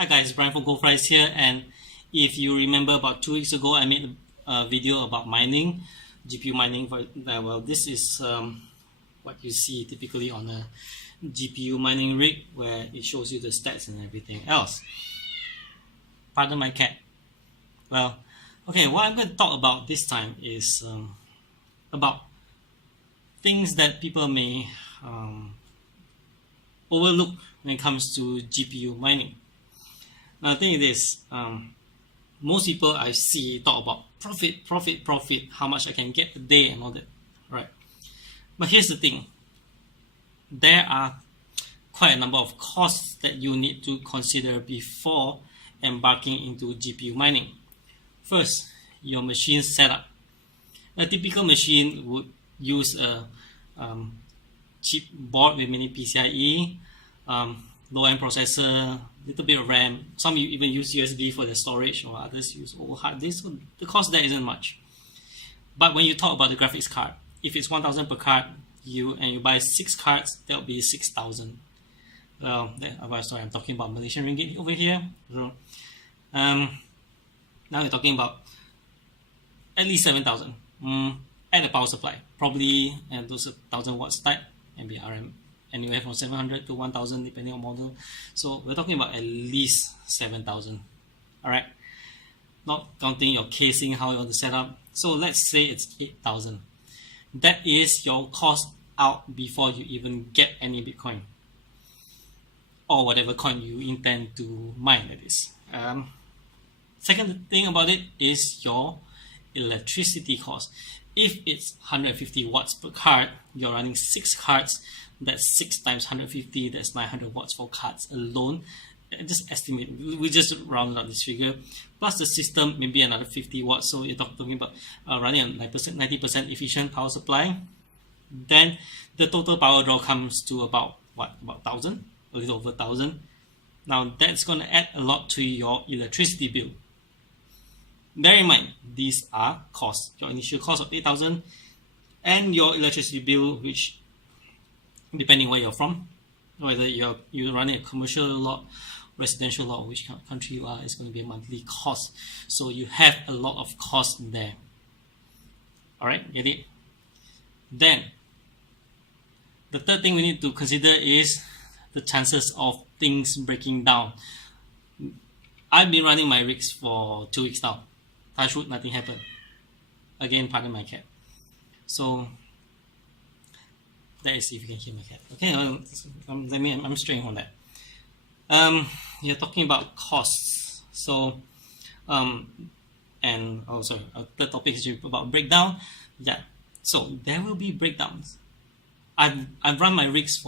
Hi guys, Brian from Goldfries here, and if you remember about 2 weeks ago I made a video about mining, GPU mining. Well, this is what you see typically on a GPU mining rig, where it shows you the stats and everything else. Pardon my cat. Well, okay, what I'm going to talk about this time is about things that people may overlook when it comes to GPU mining. Now, the thing is, most people I see talk about profit, how much I can get a day and all that, right? But here's the thing. There are quite a number of costs that you need to consider before embarking into GPU mining. First, your machine setup. A typical machine would use a cheap board with mini PCIe, low-end processor, little bit of RAM. Some you even use USB for the storage, or others use old hard disk. So the cost there isn't much. But when you talk about the graphics card, if it's 1,000 per card, you buy 6 cards, that'll be 6,000. Well, sorry, I'm talking about Malaysian ringgit over here. So, now we're talking about at least 7,000. And a power supply, probably those 1,000 watts type, and be RM anywhere from 700 to 1,000 depending on model. So we're talking about at least 7,000. All right, not counting your casing, how you want to set up. So let's say it's 8,000. That is your cost out before you even get any Bitcoin or whatever coin you intend to mine. That is. Second thing about it is your electricity cost. If it's 150 watts per card, you're running 6 cards. That's 6 times 150. That's 900 watts for cards alone. Just estimate. We just rounded up this figure. Plus the system, maybe another 50 watts. So you're talking about running a 90% efficient power supply. Then the total power draw comes to about 1,000, a little over 1,000. Now that's going to add a lot to your electricity bill. Bear in mind, these are costs. Your initial cost of 8,000 and your electricity bill, which, depending where you're from, whether you're running a commercial lot, residential lot, or which country you are, is going to be a monthly cost. So you have a lot of cost there. Alright, get it? Then, the third thing we need to consider is the chances of things breaking down. I've been running my rigs for 2 weeks now. Touch wood, nothing happened. Again, pardon my cat. So that is if you can hear my cat. Okay, I'm straying on that. You're talking about costs. So and also third topic is about breakdown. Yeah. So there will be breakdowns. I've run my rigs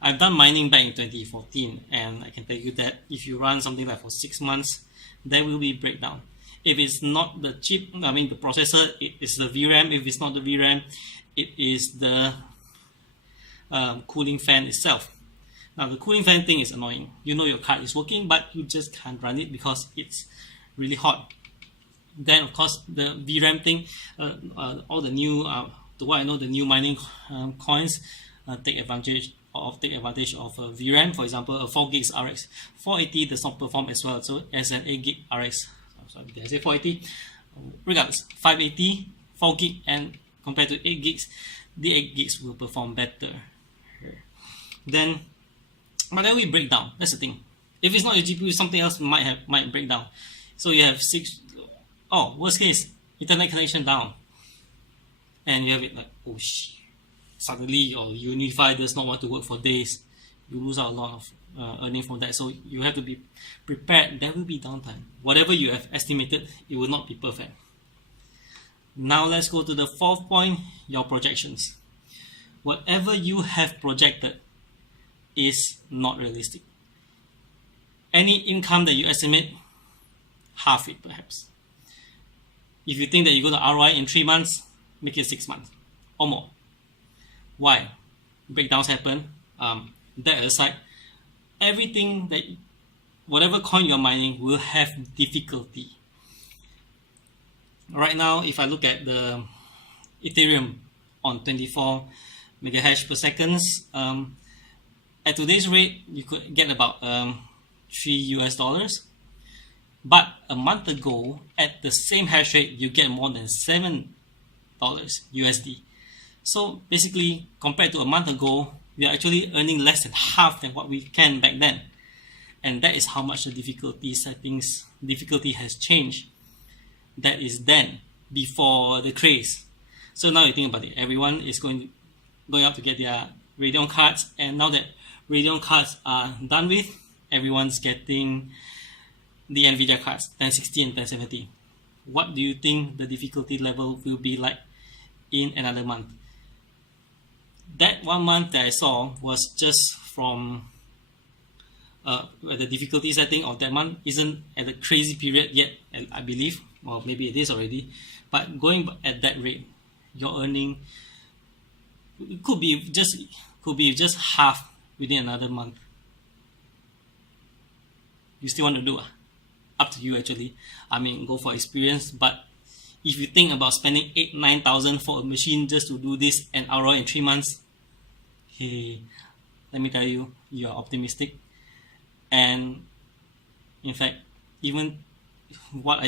I've done mining back in 2014, and I can tell you that if you run something like for 6 months, there will be breakdown. If it's not the chip, the processor, it is the VRAM. If it's not the VRAM, it is the cooling fan itself. Now the cooling fan thing is annoying. You know your card is working, but you just can't run it because it's really hot. Then of course the VRAM thing, all the new, the new mining coins take advantage of VRAM. For example, a 4 gigs RX 480 does not perform as well so as an 8 gig RX. Sorry, did I say 480? Regardless, 580, 4 gig, and compared to 8 gigs, the 8 gigs will perform better. But then we break down. That's the thing. If it's not your GPU, something else might break down. So you have 6. Oh, worst case, internet connection down, and you have it like, oh shit. Suddenly your Unify does not want to work for days. You lose out a lot of earning from that. So you have to be prepared. There will be downtime. Whatever you have estimated, it will not be perfect. Now let's go to the fourth point, your projections. Whatever you have projected is not realistic. Any income that you estimate, half it perhaps. If you think that you go to ROI in 3 months, make it 6 months or more. Why? Breakdowns happen. That aside, whatever coin you're mining will have difficulty. Right now, if I look at the Ethereum on 24 megahash per second, at today's rate, you could get about $3 US. But a month ago, at the same hash rate, you get more than $7 USD. So basically, compared to a month ago, we are actually earning less than half than what we can back then. And that is how much the difficulty has changed. That is then, before the craze. So now you think about it, everyone is going out to get their Radeon cards, and now that Radeon cards are done with, everyone's getting the Nvidia cards, 1060 and 1070. What do you think the difficulty level will be like in another month? That 1 month that I saw was just from the difficulty setting of that month isn't at a crazy period yet, I believe, or maybe it is already. But going at that rate, your earning could be just half within another month. You still want to do it? Up to you actually. I mean, go for experience. But if you think about spending 8,000-9,000 for a machine just to do this and ROI in 3 months, hey, let me tell you, you are optimistic. And in fact, even from what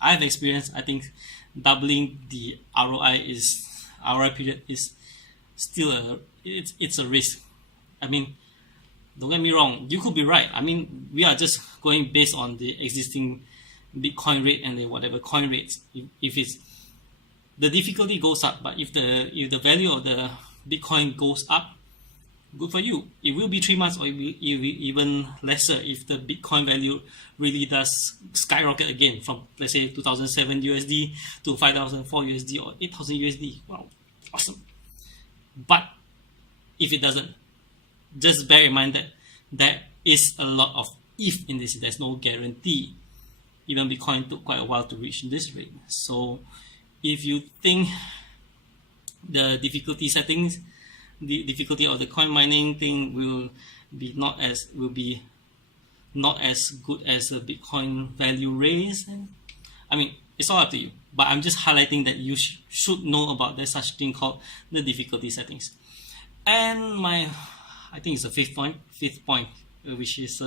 I've experienced, I think doubling the ROI period is still it's a risk. I mean, don't get me wrong, you could be right. I mean, we are just going based on the existing Bitcoin rate and the whatever coin rates. If it's the difficulty goes up, but if the value of the Bitcoin goes up, good for you. It will be 3 months, or it will even lesser if the Bitcoin value really does skyrocket again from, let's say, 2007 USD to 5,004 USD or 8,000 USD. Wow, awesome. But if it doesn't, just bear in mind that there is a lot of if in this. There's no guarantee. Even Bitcoin took quite a while to reach this rate. So if you think the difficulty settings, the difficulty of the coin mining thing will be not as good as the Bitcoin value raise, and I mean, it's all up to you. But I'm just highlighting that you should know about there's such thing called the difficulty settings. And I think it's the fifth point, which is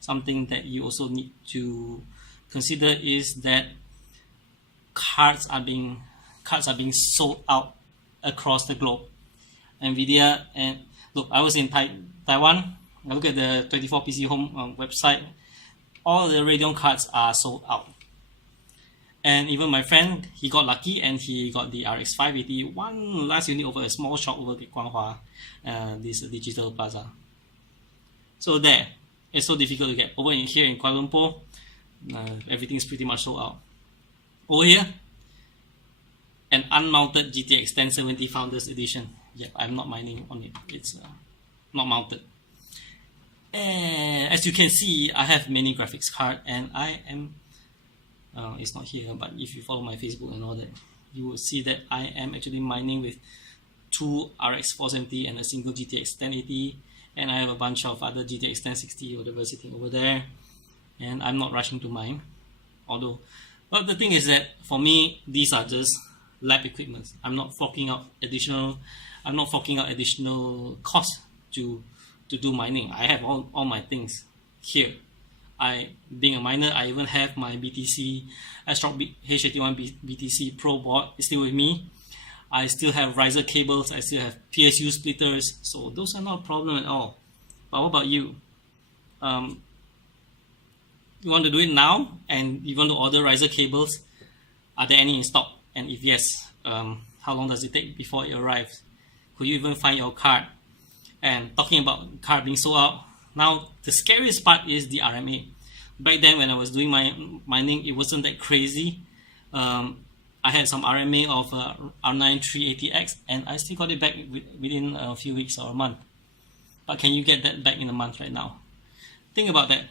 something that you also need to consider, is that cards are being sold out across the globe. Nvidia, and look, I was in Taiwan. I look at the 24PC Home website. All the Radeon cards are sold out. And even my friend, he got lucky and he got the RX 580, one last unit over a small shop over at Guanghua, this digital plaza. So there, it's so difficult to get. Over here in Kuala Lumpur, everything's pretty much sold out. Over here, an unmounted GTX 1070 Founders Edition. Yep, I'm not mining on it. It's not mounted. And as you can see, I have many graphics card, and I am. It's not here, but if you follow my Facebook and all that, you will see that I am actually mining with 2 RX 470 and a single GTX 1080, and I have a bunch of other GTX 1060 or whatever sitting over there, and I'm not rushing to mine. Although, but the thing is that for me, these are just lab equipment. I'm not forking out additional costs to do mining. I have all my things here. Being a miner, I even have my BTC ASRock H81 BTC Pro board still with me. I still have riser cables. I still have PSU splitters. So those are not a problem at all. But what about you? You want to do it now, and you want to order riser cables? Are there any in stock? And if yes, how long does it take before it arrives? Could you even find your card? And talking about card being sold out, now the scariest part is the RMA. Back then when I was doing my mining, it wasn't that crazy. I had some RMA of R9 380X, and I still got it back within a few weeks or a month. But can you get that back in a month right now? Think about that.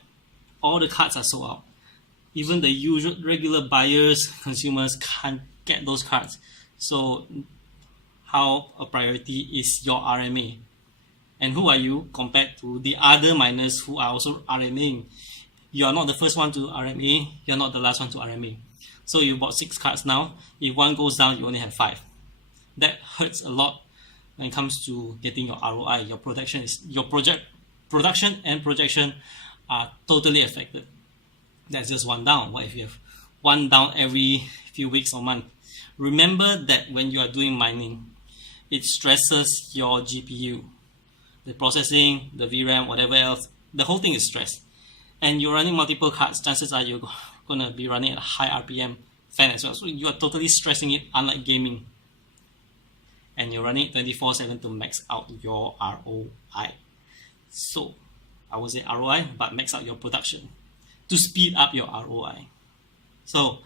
All the cards are sold out. Even the usual regular buyers, consumers can't get those cards. So how a priority is your RMA? And who are you compared to the other miners who are also RMAing? You are not the first one to RMA. You are not the last one to RMA. So you bought 6 cards now. If one goes down, you only have 5. That hurts a lot when it comes to getting your ROI. Your project production and projection are totally affected. That's just one down. What if you have one down every few weeks or month? Remember that when you are doing mining, it stresses your GPU, the processing, the VRAM, whatever else. The whole thing is stressed. And you're running multiple cards, chances are you're going to be running at a high RPM fan as well. So you are totally stressing it, unlike gaming. And you're running it 24/7 to max out your ROI. So, I would say ROI, but max out your production to speed up your ROI. So,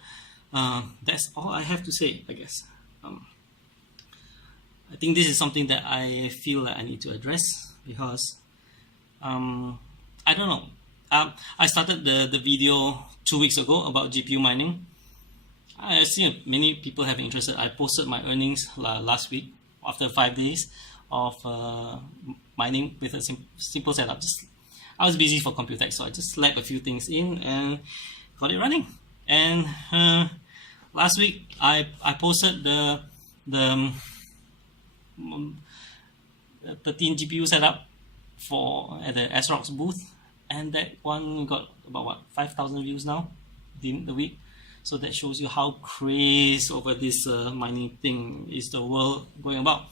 that's all I have to say, I guess. I think this is something that I feel that I need to address because, I don't know. I started the video 2 weeks ago about GPU mining. I see many people have interested. I posted my earnings last week after 5 days of mining with a simple setup. I was busy for Computex, so I just slapped a few things in and got it running. And last week I posted the 13 GPU setup at the SRock's booth, and that one got about 5,000 views now within the week. So that shows you how crazy over this mining thing is the world going about.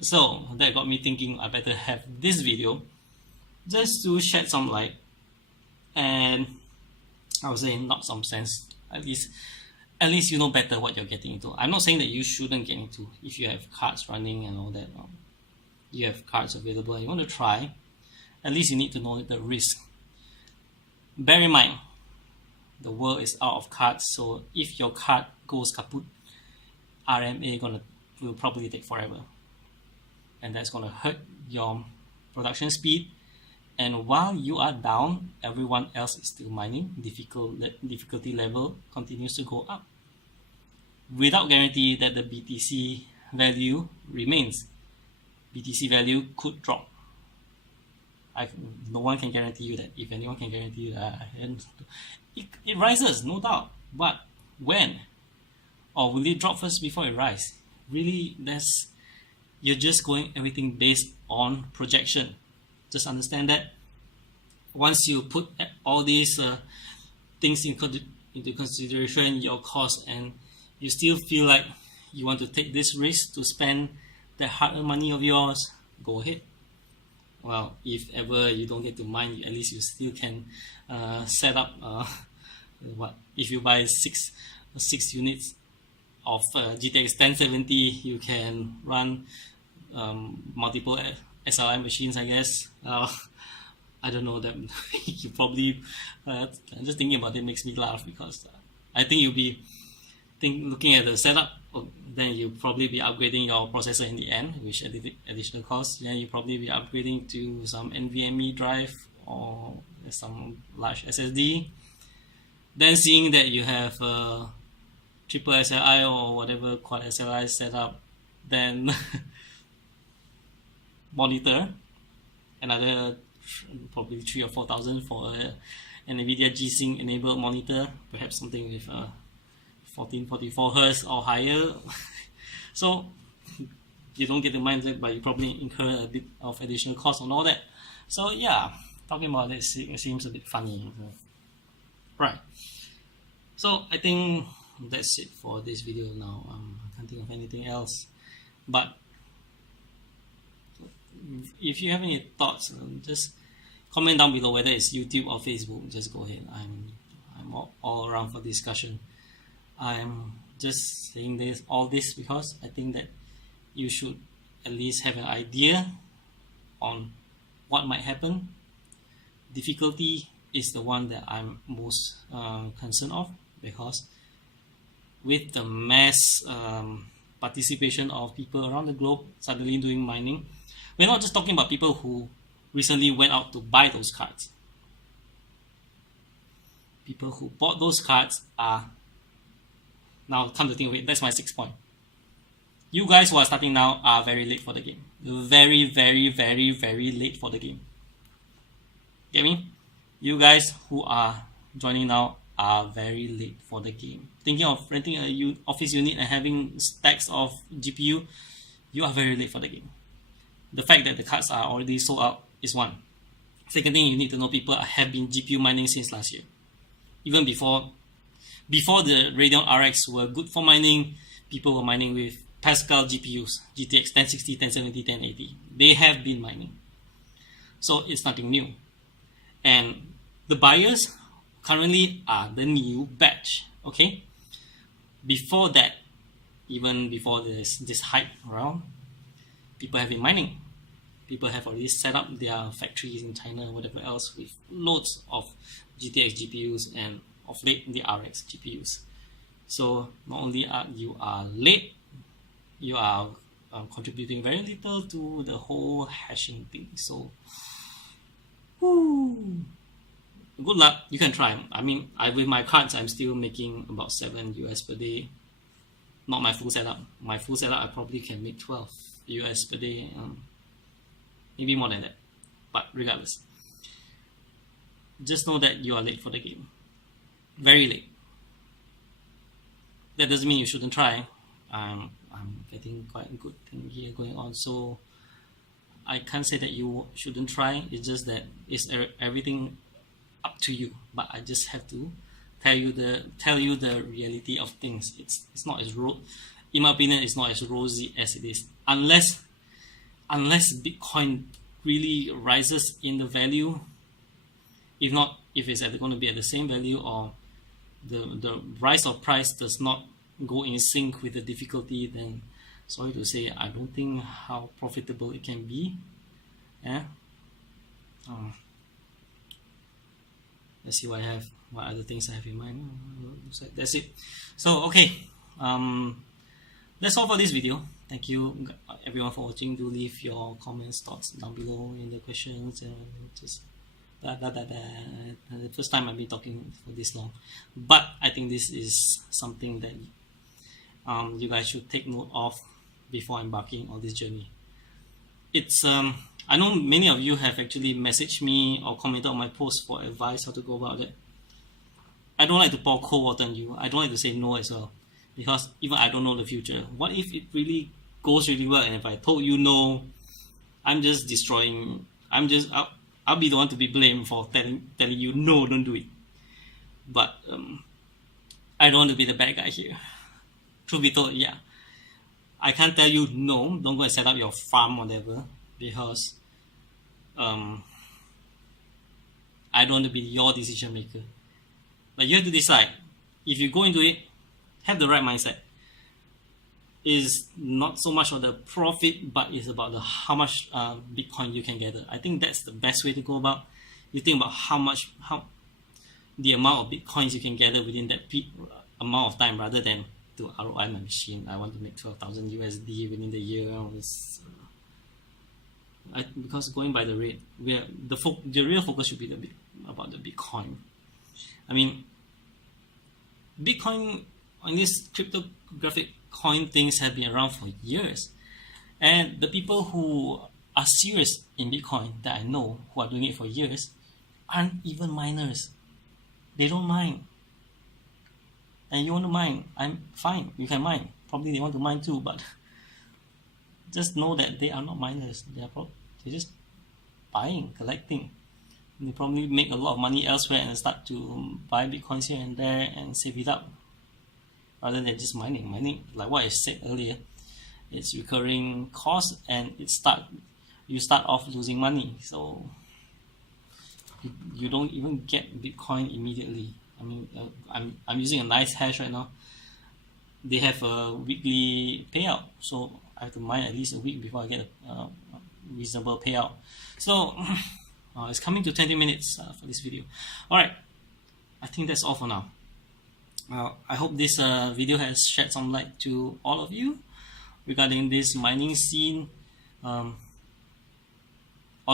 So that got me thinking I better have this video just to shed some light and I would say knock some sense. At least you know better what you're getting into. I'm not saying that you shouldn't get into if you have cards running and all that. You have cards available and you want to try. At least you need to know the risk. Bear in mind, the world is out of cards, so if your card goes kaput, RMA will probably take forever. And that's gonna hurt your production speed. And while you are down, everyone else is still mining. Difficulty level continues to go up, without guarantee that the BTC value remains. BTC value could drop. No one can guarantee you that. If anyone can guarantee you that, it rises, no doubt. But when? Or will it drop first before it rises? Really, you're just going everything based on projection. Just understand that once you put all these things into consideration, your cost, and you still feel like you want to take this risk to spend the hard-earned money of yours, go ahead. Well, if ever you don't get to mine, at least you still can set up if you buy six units of GTX 1070, you can run multiple SLI machines, I guess. I don't know them. You probably just thinking about it makes me laugh because I think you'll be looking at the setup. Then you'll probably be upgrading your processor in the end, which additional cost. Then you'll probably be upgrading to some NVMe drive or some large SSD. Then seeing that you have triple SLI or whatever quad SLI setup, then monitor, another probably 3,000 or 4,000 for an NVIDIA G-Sync enabled monitor, perhaps something with 1444 Hz or higher. So you don't get to mind it, but you probably incur a bit of additional cost on all that. So yeah, talking about it seems a bit funny. Right. So I think that's it for this video now. I can't think of anything else. But if you have any thoughts, just comment down below, whether it's YouTube or Facebook. Just go ahead. I'm all around for discussion. I'm just saying all this because I think that you should at least have an idea on what might happen. Difficulty is the one that I'm most concerned of, because with the mass participation of people around the globe suddenly doing mining, we're not just talking about people who recently went out to buy those cards. People who bought those cards are, now come to think of it, that's my 6th point. You guys who are starting now are very late for the game. Very, very, very, very late for the game. Get me? You guys who are joining now are very late for the game. Thinking of renting a office unit and having stacks of GPU, you are very late for the game. The fact that the cards are already sold out is one. Second thing, you need to know people have been GPU mining since last year. Even before the Radeon RX were good for mining, people were mining with Pascal GPUs, GTX 1060, 1070, 1080. They have been mining. So it's nothing new. And the buyers currently are the new batch. Okay? Before that, even before this hype around, people have been mining. People have already set up their factories in China, whatever else, with loads of GTX GPUs and of late the RX GPUs. So not only are you late, you are contributing very little to the whole hashing thing. So, good luck. You can try. I mean, with my cards, I'm still making about $7 per day. Not my full setup. My full setup, I probably can make $12 per day. Maybe more than that. But regardless, just know that you are late for the game. Very late. That doesn't mean you shouldn't try. I'm getting quite a good thing here going on, so I can't say that you shouldn't try. It's just that it's everything up to you. But I just have to tell you the reality of things. It's not as in my opinion, it's not as rosy as it is. Unless Bitcoin really rises in the value. If not, if it's going to be at the same value, or the rise of price does not go in sync with the difficulty, then sorry to say, I don't think how profitable it can be. Yeah. Let's see what other things I have in mind. Looks like that's it. So okay, that's all for this video. Thank you everyone for watching. Do leave your comments, thoughts down below in the questions, and just the first time I've been talking for this long, but I think this is something that you guys should take note of before embarking on this journey. It's I know many of you have actually messaged me or commented on my post for advice how to go about it. I don't like to pour cold water on you. I don't like to say no as well, because even I don't know the future. What if it really goes really well, and if I told you no, I'm just destroying. I'll be the one to be blamed for telling you no, don't do it. But I don't want to be the bad guy here. Truth be told, yeah, I can't tell you no, don't go and set up your farm or whatever, because I don't want to be your decision maker. But you have to decide. If you go into it, have the right mindset. Is not so much of the profit, but it's about how much Bitcoin you can gather. I think that's the best way to go about. You think about how the amount of Bitcoins you can gather within that amount of time, rather than to ROI my machine. I want to make 12,000 USD within the year. Because going by the rate, the real focus should be about the Bitcoin. I mean, Bitcoin on this cryptographic coin things have been around for years, and the people who are serious in Bitcoin that I know who are doing it for years aren't even miners. They don't mine. And you want to mine, I'm fine, you can mine. Probably they want to mine too, but just know that they are not miners. They're just buying, collecting. They probably make a lot of money elsewhere and start to buy Bitcoins here and there and save it up, rather than just mining. Mining, like what I said earlier, it's recurring cost, and you start off losing money. So you don't even get Bitcoin immediately. I mean, I'm using a nice hash right now. They have a weekly payout, so I have to mine at least a week before I get a reasonable payout. So it's coming to 20 minutes for this video. Alright, I think that's all for now. I hope this video has shed some light to all of you regarding this mining scene. All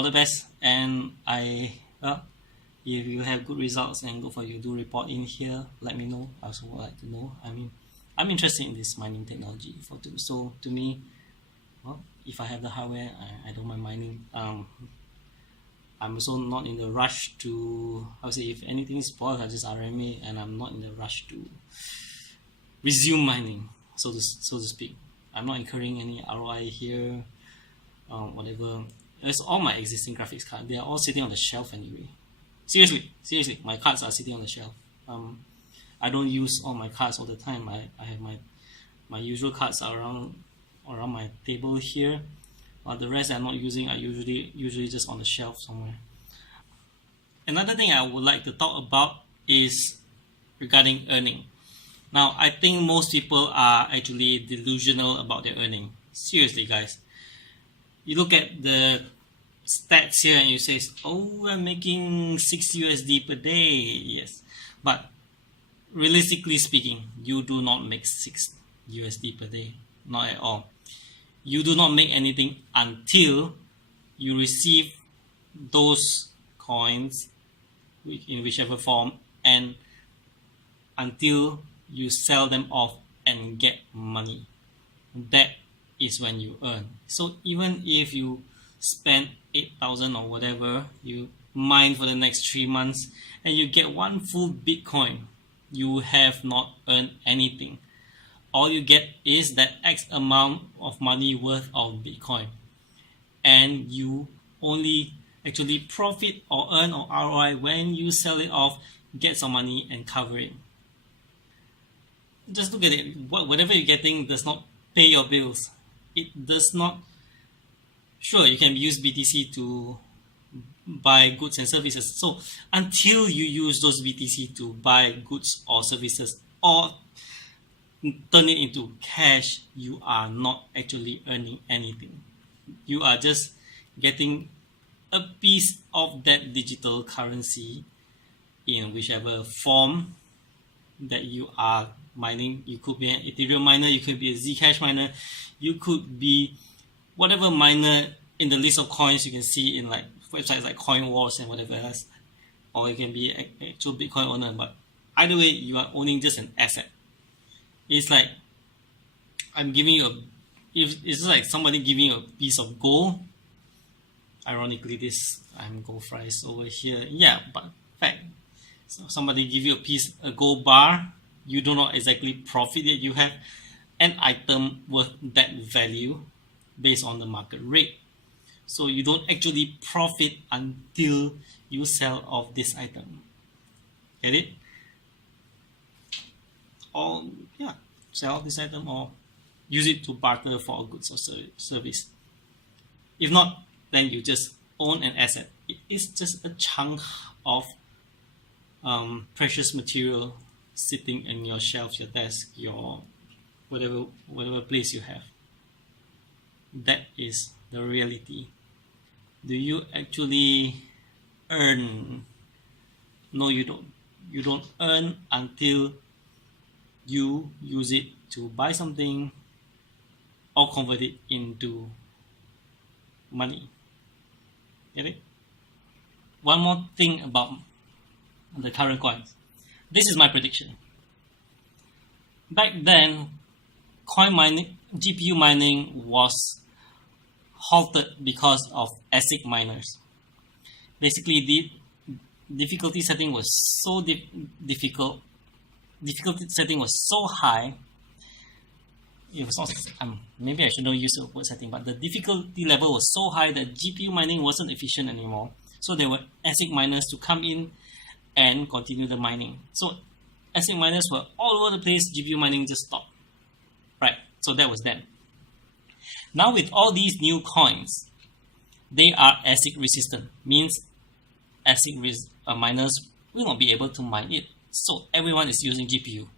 the best, and if you have good results and go for you, do report in here. Let me know. I also would like to know. I mean, I'm interested in this mining technology. So to me, well, if I have the hardware, I don't mind mining. I'm also not in the rush to, if anything is spoiled, I just RMA, and I'm not in the rush to resume mining, so to speak. I'm not incurring any ROI here, whatever. It's all my existing graphics cards. They are all sitting on the shelf anyway. Seriously, my cards are sitting on the shelf. I don't use all my cards all the time. I have my usual cards are around my table here, but the rest I'm not using. I usually just on the shelf somewhere. Another thing I would like to talk about is regarding earning. Now, I think most people are actually delusional about their earning. Seriously, guys. You look at the stats here and you say, oh, I'm making 6 USD per day. Yes. But realistically speaking, you do not make 6 USD per day. Not at all. You do not make anything until you receive those coins in whichever form, and until you sell them off and get money. That is when you earn. So even if you spend 8,000 or whatever, you mine for the next 3 months and you get one full Bitcoin, you have not earned anything. All you get is that X amount of money worth of Bitcoin, and you only actually profit or earn or ROI when you sell it off, get some money and cover it. Just look at it. Whatever you're getting does not pay your bills. It does not. Sure, you can use BTC to buy goods and services. So until you use those BTC to buy goods or services or turn it into cash, you are not actually earning anything. You are just getting a piece of that digital currency in whichever form that you are mining. You could be an ethereum miner, you could be a Zcash miner, you could be whatever miner in the list of coins you can see in like websites like Coin Wars and whatever else, or you can be an actual Bitcoin owner. But either way, you are owning just an asset. It's like I'm giving you it's just like somebody giving you a piece of gold. Ironically, I'm goldfries over here. Yeah, but fact, so somebody give you a gold bar. You do not exactly profit it. You have an item worth that value based on the market rate. So you don't actually profit until you sell off this item. Get it? Or sell off this item or use it to barter for a goods or service. If not, then you just own an asset. It is just a chunk of precious material sitting in your shelf, your desk, your whatever place you have. That is the reality. Do you actually earn? No, you don't. You don't earn until you use it to buy something or convert it into money. Get it? One more thing about the current coins. This is my prediction. Back then, coin mining, GPU mining was halted because of ASIC miners. Basically, the difficulty setting was so difficult. Difficulty setting was so high. It was not. Maybe I should not use the word setting, but the difficulty level was so high that GPU mining wasn't efficient anymore. So there were ASIC miners to come in and continue the mining. So ASIC miners were all over the place. GPU mining just stopped. Right. So that was then. Now with all these new coins, they are ASIC resistant. Means ASIC miners will not be able to mine it. So everyone is using GPU.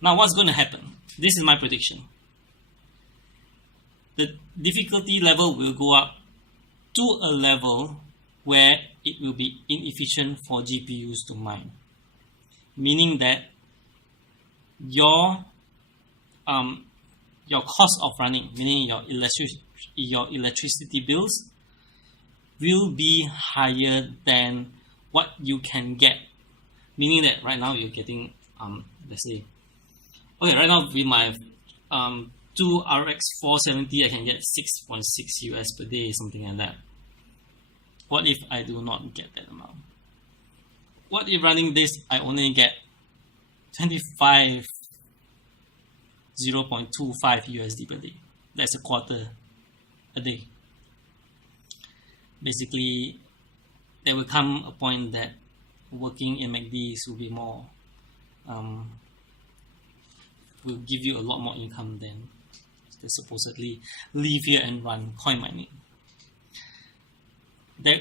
Now what's going to happen? This is my prediction. The difficulty level will go up to a level where it will be inefficient for GPUs to mine. Meaning that your cost of running, meaning your electricity bills, will be higher than what you can get. Meaning that right now you're getting, let's say, okay, right now with my 2 RX 470, I can get 6.6 US per day, something like that. What if I do not get that amount? What if running this, I only get 0.25 USD per day? That's a quarter a day. basically there will come a point that working in MACDs will be more will give you a lot more income than they supposedly live here and run coin mining. That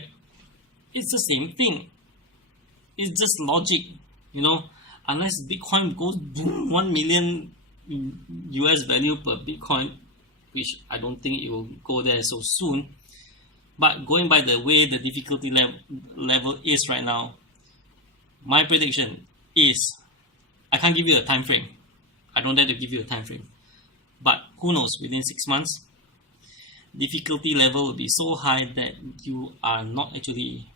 it's the same thing. It's just logic, you know. Unless Bitcoin goes boom, 1 million US value per Bitcoin, which I don't think it will go there so soon. But going by the way the difficulty level is right now, my prediction is, I can't give you a time frame. I don't dare to give you a time frame. But who knows, within 6 months, difficulty level will be so high that you are not actually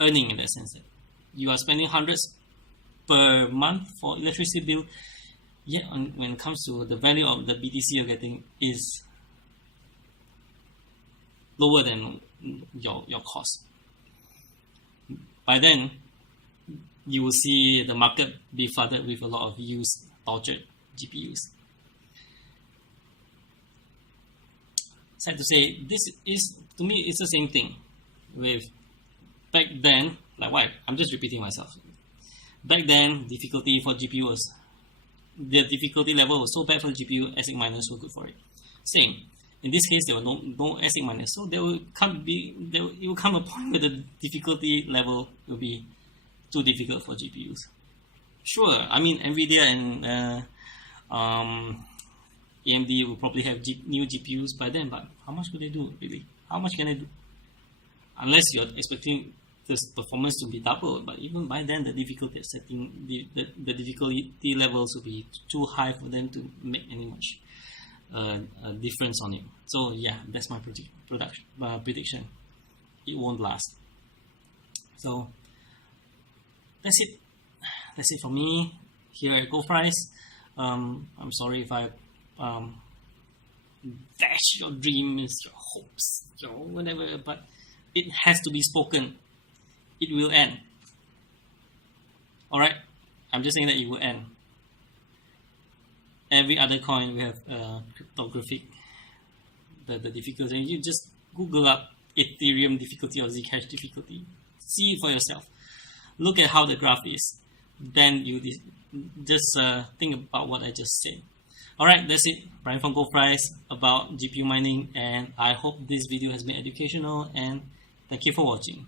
earning in that sense. That you are spending hundreds per month for electricity bill, yet when it comes to the value of the BTC you're getting is lower than your cost. By then, you will see the market be flooded with a lot of used, tortured GPUs. Sad to say, this is, to me, it's the same thing with back then, like why? I'm just repeating myself. Back then, difficulty for GPU was, the difficulty level was so bad for the GPU, ASIC miners were good for it. Same. In this case, there were no ASIC miners, so it will come a point where the difficulty level will be too difficult for GPUs. Sure, I mean NVIDIA and AMD will probably have new GPUs by then, but how much could they do really? How much can they do? Unless you're expecting this performance to be doubled, but even by then the difficulty setting, the difficulty levels will be too high for them to make any much difference on it. So yeah, that's my prediction. It won't last. So that's it. That's it for me here at GoldFries. I'm sorry if I dash your dreams, your hopes, your whatever, but it has to be spoken. It will end. Alright? I'm just saying that it will end. Every other coin will have cryptographic, the difficulty. You just Google up Ethereum difficulty or Zcash difficulty. See it for yourself. Look at how the graph is. Then you just think about what I just said. Alright, that's it. Brian from GoldFries about GPU mining, and I hope this video has been educational, and thank you for watching.